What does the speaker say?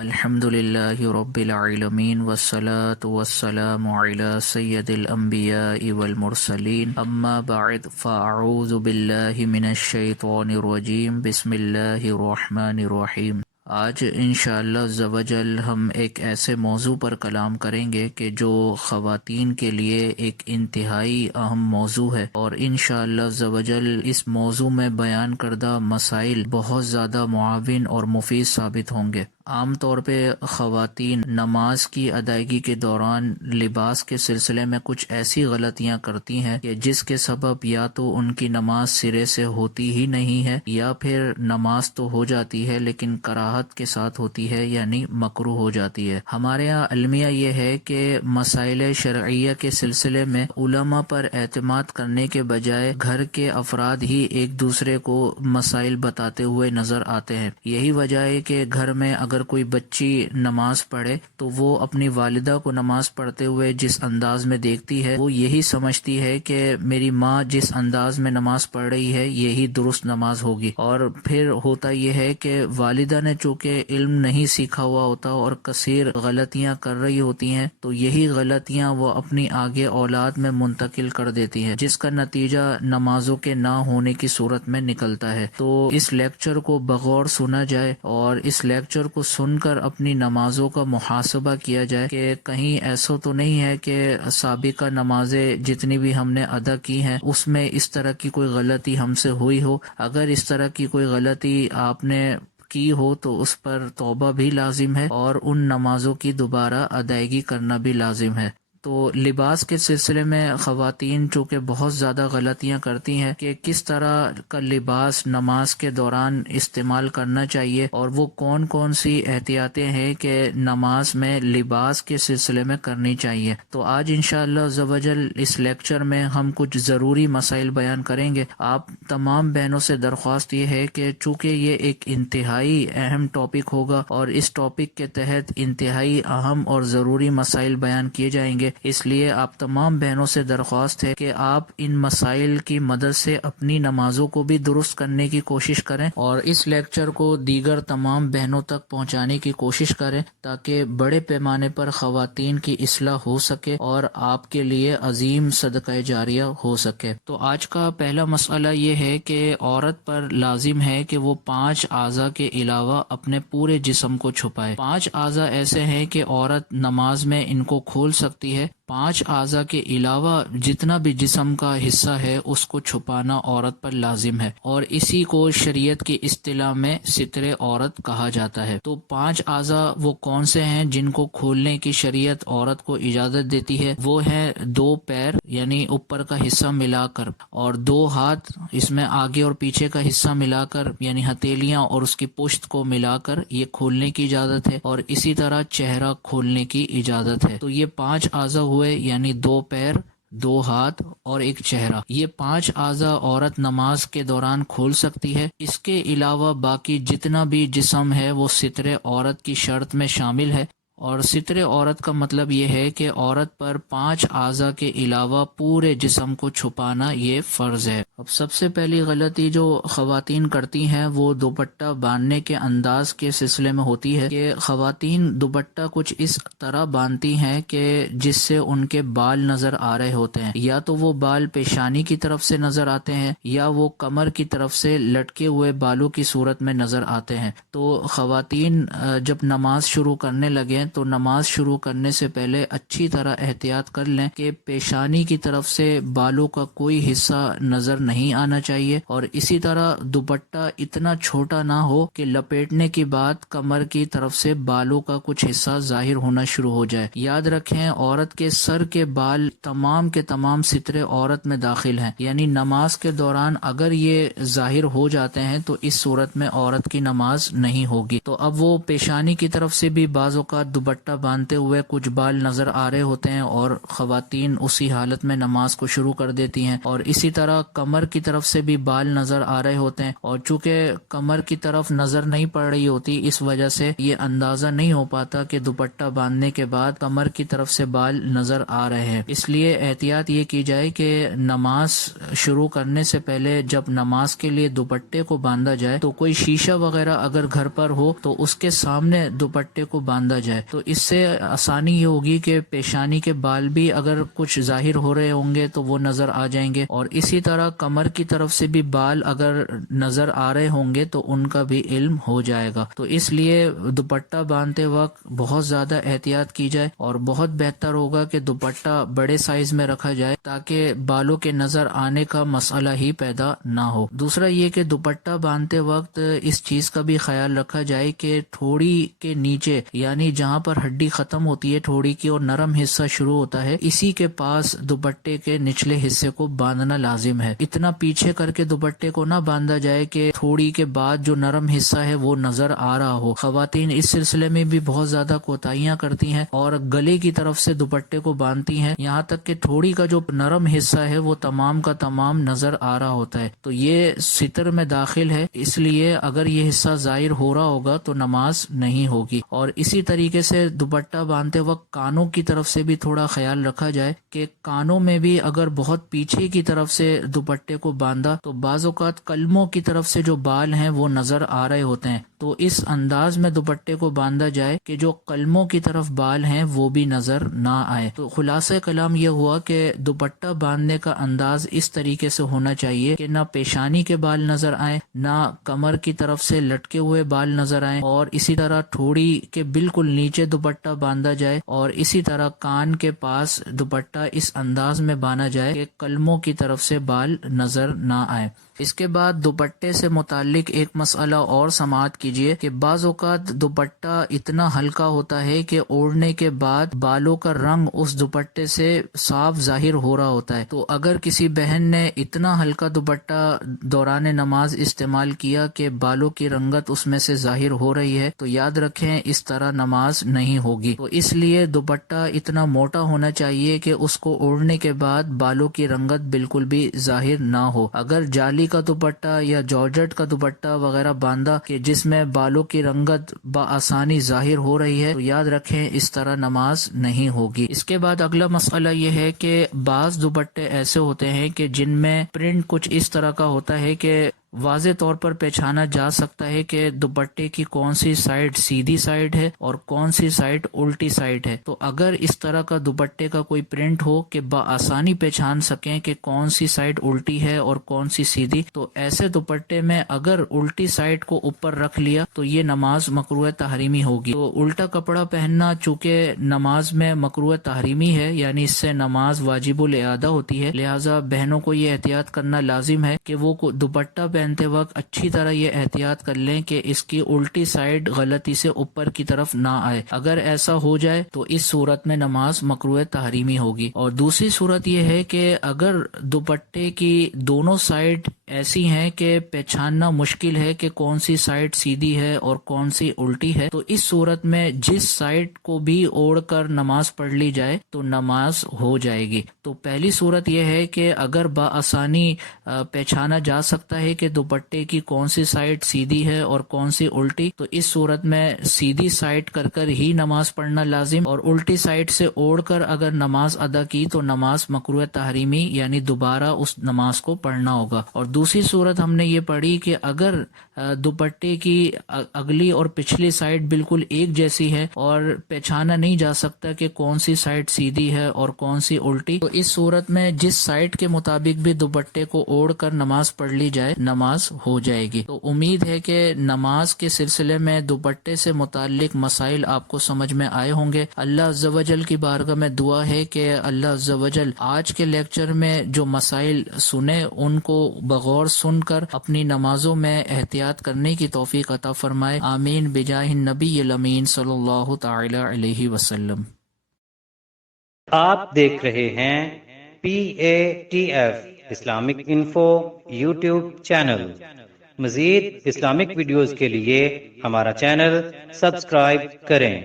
الحمد للہ رب العالمین والصلاة والسلام علی سید الانبیاء والمرسلین اما بعد فاعوذ باللہ من الشیطان الرجیم بسم اللہ الرحمن الرحیم۔ آج انشاءاللہ عز و جل ہم ایک ایسے موضوع پر کلام کریں گے کہ جو خواتین کے لیے ایک انتہائی اہم موضوع ہے، اور انشاءاللہ عز و جل اس موضوع میں بیان کردہ مسائل بہت زیادہ معاون اور مفید ثابت ہوں گے۔ عام طور پہ خواتین نماز کی ادائیگی کے دوران لباس کے سلسلے میں کچھ ایسی غلطیاں کرتی ہیں کہ جس کے سبب یا تو ان کی نماز سرے سے ہوتی ہی نہیں ہے، یا پھر نماز تو ہو جاتی ہے لیکن کراہت کے ساتھ ہوتی ہے، یعنی مکروہ ہو جاتی ہے۔ ہمارے ہاں المیہ یہ ہے کہ مسائل شرعیہ کے سلسلے میں علماء پر اعتماد کرنے کے بجائے گھر کے افراد ہی ایک دوسرے کو مسائل بتاتے ہوئے نظر آتے ہیں۔ یہی وجہ ہے کہ گھر میں اگر کوئی بچی نماز پڑھے تو وہ اپنی والدہ کو نماز پڑھتے ہوئے جس انداز میں دیکھتی ہے، وہ یہی سمجھتی ہے کہ میری ماں جس انداز میں نماز پڑھ رہی ہے یہی درست نماز ہوگی، اور پھر ہوتا یہ ہے کہ والدہ نے چونکہ علم نہیں سیکھا ہوا ہوتا اور کثیر غلطیاں کر رہی ہوتی ہیں، تو یہی غلطیاں وہ اپنی آگے اولاد میں منتقل کر دیتی ہیں، جس کا نتیجہ نمازوں کے نہ ہونے کی صورت میں نکلتا ہے۔ تو اس لیکچر کو بغور سنا جائے اور اس لیکچر کو سن کر اپنی نمازوں کا محاسبہ کیا جائے کہ کہیں ایسا تو نہیں ہے کہ سابقہ نمازیں جتنی بھی ہم نے ادا کی ہیں اس میں اس طرح کی کوئی غلطی ہم سے ہوئی ہو۔ اگر اس طرح کی کوئی غلطی آپ نے کی ہو تو اس پر توبہ بھی لازم ہے اور ان نمازوں کی دوبارہ ادائیگی کرنا بھی لازم ہے۔ تو لباس کے سلسلے میں خواتین چونکہ بہت زیادہ غلطیاں کرتی ہیں کہ کس طرح کا لباس نماز کے دوران استعمال کرنا چاہیے، اور وہ کون کون سی احتیاطیں ہیں کہ نماز میں لباس کے سلسلے میں کرنی چاہیے۔ تو آج انشاءاللہ عز و جل اس لیکچر میں ہم کچھ ضروری مسائل بیان کریں گے۔ آپ تمام بہنوں سے درخواست یہ ہے کہ چونکہ یہ ایک انتہائی اہم ٹاپک ہوگا اور اس ٹاپک کے تحت انتہائی اہم اور ضروری مسائل بیان کیے جائیں گے، اس لیے آپ تمام بہنوں سے درخواست ہے کہ آپ ان مسائل کی مدد سے اپنی نمازوں کو بھی درست کرنے کی کوشش کریں اور اس لیکچر کو دیگر تمام بہنوں تک پہنچانے کی کوشش کریں تاکہ بڑے پیمانے پر خواتین کی اصلاح ہو سکے اور آپ کے لیے عظیم صدقہ جاریہ ہو سکے۔ تو آج کا پہلا مسئلہ یہ ہے کہ عورت پر لازم ہے کہ وہ 5 اعضاء کے علاوہ اپنے پورے جسم کو چھپائے۔ 5 اعضاء ایسے ہیں کہ عورت نماز میں ان کو کھول سکتی ہے۔ 5 اعضاء کے علاوہ جتنا بھی جسم کا حصہ ہے اس کو چھپانا عورت پر لازم ہے، اور اسی کو شریعت کی اصطلاح میں ستر عورت کہا جاتا ہے۔ تو 5 اعضاء وہ کون سے ہیں جن کو کھولنے کی شریعت عورت کو اجازت دیتی ہے؟ وہ ہیں 2 پیر یعنی اوپر کا حصہ ملا کر، اور 2 ہاتھ، اس میں آگے اور پیچھے کا حصہ ملا کر یعنی ہتھیلیاں اور اس کی پشت کو ملا کر یہ کھولنے کی اجازت ہے، اور اسی طرح چہرہ کھولنے کی اجازت ہے۔ تو یہ 5 اعضاء ہوئے، یعنی 2 پیر، 2 ہاتھ اور 1 چہرہ۔ یہ 5 اعضاء عورت نماز کے دوران کھول سکتی ہے۔ اس کے علاوہ باقی جتنا بھی جسم ہے وہ ستر عورت کی شرط میں شامل ہے، اور ستر عورت کا مطلب یہ ہے کہ عورت پر 5 اعضاء کے علاوہ پورے جسم کو چھپانا یہ فرض ہے۔ اب سب سے پہلی غلطی جو خواتین کرتی ہیں وہ دوپٹہ باندھنے کے انداز کے سلسلے میں ہوتی ہے کہ خواتین دوپٹہ کچھ اس طرح باندھتی ہیں کہ جس سے ان کے بال نظر آ رہے ہوتے ہیں، یا تو وہ بال پیشانی کی طرف سے نظر آتے ہیں یا وہ کمر کی طرف سے لٹکے ہوئے بالوں کی صورت میں نظر آتے ہیں۔ تو خواتین جب نماز شروع کرنے لگیں تو نماز شروع کرنے سے پہلے اچھی طرح احتیاط کر لیں کہ پیشانی کی طرف سے بالوں کا کوئی حصہ نظر نہیں آنا چاہیے، اور اسی طرح دوپٹہ اتنا چھوٹا نہ ہو کہ لپیٹنے کے بعد کمر کی طرف سے بالوں کا کچھ حصہ ظاہر ہونا شروع ہو جائے۔ یاد رکھیں عورت کے سر کے بال تمام کے تمام ستر عورت میں داخل ہیں، یعنی نماز کے دوران اگر یہ ظاہر ہو جاتے ہیں تو اس صورت میں عورت کی نماز نہیں ہوگی۔ تو اب وہ پیشانی کی طرف سے بھی بعض اوقات دوپٹہ باندھتے ہوئے کچھ بال نظر آ رہے ہوتے ہیں اور خواتین اسی حالت میں نماز کو شروع کر دیتی ہیں، اور اسی طرح کمر کی طرف سے بھی بال نظر آ رہے ہوتے ہیں، اور چونکہ کمر کی طرف نظر نہیں پڑ رہی ہوتی اس وجہ سے یہ اندازہ نہیں ہو پاتا کہ دوپٹہ باندھنے کے بعد کمر کی طرف سے بال نظر آ رہے ہیں۔ اس لیے احتیاط یہ کی جائے کہ نماز شروع کرنے سے پہلے جب نماز کے لیے دوپٹے کو باندھا جائے تو کوئی شیشہ وغیرہ اگر گھر پر ہو تو اس کے سامنے دوپٹے کو باندھا جائے، تو اس سے آسانی یہ ہوگی کہ پیشانی کے بال بھی اگر کچھ ظاہر ہو رہے ہوں گے تو وہ نظر آ جائیں گے، اور اسی طرح کمر کی طرف سے بھی بال اگر نظر آ رہے ہوں گے تو ان کا بھی علم ہو جائے گا۔ تو اس لیے دوپٹہ باندھتے وقت بہت زیادہ احتیاط کی جائے، اور بہت بہتر ہوگا کہ دوپٹہ بڑے سائز میں رکھا جائے تاکہ بالوں کے نظر آنے کا مسئلہ ہی پیدا نہ ہو۔ دوسرا یہ کہ دوپٹہ باندھتے وقت اس چیز کا بھی خیال رکھا جائے کہ ٹھوڑی کے نیچے، یعنی جہاں پر ہڈی ختم ہوتی ہے ٹھوڑی کی اور نرم حصہ شروع ہوتا ہے، اسی کے پاس دوپٹے کے نچلے حصے کو باندھنا لازم ہے۔ اتنا پیچھے کر کے دوپٹے کو نہ باندھا جائے کہ تھوڑی کے بعد جو نرم حصہ ہے وہ نظر آ رہا ہو۔ خواتین اس سلسلے میں بھی بہت زیادہ کوتاہیاں کرتی ہیں اور گلے کی طرف سے دوپٹے کو باندھتی ہیں، یہاں تک کہ تھوڑی کا جو نرم حصہ ہے وہ تمام کا تمام نظر آ رہا ہوتا ہے، تو یہ ستر میں داخل ہے، اس لیے اگر یہ حصہ ظاہر ہو رہا ہوگا تو نماز نہیں ہوگی۔ اور اسی طریقے سے دوپٹہ باندھتے وقت کانوں کی طرف سے بھی تھوڑا خیال رکھا جائے کہ کانوں میں بھی اگر بہت پیچھے کی طرف سے دوپٹے کو باندھا تو بعض اوقات کلموں کی طرف سے جو بال ہیں وہ نظر آ رہے ہوتے ہیں، تو اس انداز میں دوپٹے کو باندھا جائے کہ جو قلموں کی طرف بال ہیں وہ بھی نظر نہ آئے۔ تو خلاصہ کلام یہ ہوا کہ دوپٹہ باندھنے کا انداز اس طریقے سے ہونا چاہیے کہ نہ پیشانی کے بال نظر آئیں، نہ کمر کی طرف سے لٹکے ہوئے بال نظر آئیں، اور اسی طرح ٹھوڑی کے بالکل نیچے دوپٹہ باندھا جائے، اور اسی طرح کان کے پاس دوپٹہ اس انداز میں باندھا جائے کہ قلموں کی طرف سے بال نظر نہ آئے۔ اس کے بعد دوپٹے سے متعلق ایک مسئلہ اور سماعت کیجئے کہ بعض اوقات دوپٹہ اتنا ہلکا ہوتا ہے کہ اوڑھنے کے بعد بالوں کا رنگ اس دوپٹے سے صاف ظاہر ہو رہا ہوتا ہے، تو اگر کسی بہن نے اتنا ہلکا دوپٹہ دوران نماز استعمال کیا کہ بالوں کی رنگت اس میں سے ظاہر ہو رہی ہے تو یاد رکھیں اس طرح نماز نہیں ہوگی۔ تو اس لیے دوپٹہ اتنا موٹا ہونا چاہیے کہ اس کو اوڑھنے کے بعد بالوں کی رنگت بالکل بھی ظاہر نہ ہو۔ اگر جالی کا دوپٹہ یا جارجٹ کا دوپٹہ وغیرہ باندھا کہ جس میں بالوں کی رنگت بآسانی ظاہر ہو رہی ہے تو یاد رکھیں اس طرح نماز نہیں ہوگی۔ اس کے بعد اگلا مسئلہ یہ ہے کہ بعض دوپٹے ایسے ہوتے ہیں کہ جن میں پرنٹ کچھ اس طرح کا ہوتا ہے کہ واضح طور پر پہچانا جا سکتا ہے کہ دوپٹے کی کون سی سائڈ سیدھی سائڈ ہے اور کون سی سائڈ الٹی سائڈ ہے۔ تو اگر اس طرح کا دوپٹے کا کوئی پرنٹ ہو کہ بآسانی پہچان سکیں کہ کون سی سائڈ الٹی ہے اور کون سی سیدھی، تو ایسے دوپٹے میں اگر الٹی سائڈ کو اوپر رکھ لیا تو یہ نماز مکروہ تحریمی ہوگی۔ تو الٹا کپڑا پہننا چونکہ نماز میں مکروہ تحریمی ہے، یعنی اس سے نماز واجب الاعادہ ہوتی ہے، لہٰذا بہنوں کو یہ احتیاط کرنا لازم ہے کہ وہ دوپٹہ پہنتے وقت اچھی طرح یہ احتیاط کر لیں کہ اس کی الٹی سائڈ غلطی سے اوپر کی طرف نہ آئے۔ اگر ایسا ہو جائے تو اس صورت میں نماز مکروہ تحریمی ہوگی۔ اور دوسری صورت یہ ہے کہ اگر دوپٹے کی دونوں سائڈ ایسی ہیں کہ پہچاننا مشکل ہے کہ کون سی سائڈ سیدھی ہے اور کون سی الٹی ہے، تو اس صورت میں جس سائڈ کو بھی اوڑھ کر نماز پڑھ لی جائے تو نماز ہو جائے گی۔ تو پہلی صورت یہ ہے کہ اگر بآسانی پہچانا جا سکتا ہے کہ دوپٹے کی کون سی سائڈ سیدھی ہے اور کون سی الٹی، تو اس صورت میں سیدھی سائڈ کر ہی نماز پڑھنا لازم، اور الٹی سائڈ سے اوڑھ کر اگر نماز ادا کی تو نماز مکروہ تحریمی، یعنی دوبارہ اس نماز کو پڑھنا ہوگا۔ اور دوسری صورت ہم نے یہ پڑھی کہ اگر دوپٹے کی اگلی اور پچھلی سائڈ بالکل ایک جیسی ہے اور پہچانا نہیں جا سکتا کہ کون سی سائڈ سیدھی ہے اور کون سی الٹی، تو اس صورت میں جس سائڈ کے مطابق بھی دوپٹے کو اوڑھ کر نماز پڑھ لی جائے نماز ہو جائے گی۔ تو امید ہے کہ نماز کے سلسلے میں دوپٹے سے متعلق مسائل آپ کو سمجھ میں آئے ہوں گے۔ اللہ عز و جل کی بارگاہ میں دعا ہے کہ اللہ عز و جل آج کے لیکچر میں جو مسائل سنے ان کو بغور سن کر اپنی نمازوں میں احتیاط کرنے کی توفیق عطا فرمائے، آمین بجاہ النبی الامین صلی اللہ تعالی علیہ وسلم۔ آپ دیکھ رہے ہیں PATF Islamic info YouTube channel. مزید اسلامک ویڈیوز کے لیے ہمارا چینل سبسکرائب کریں۔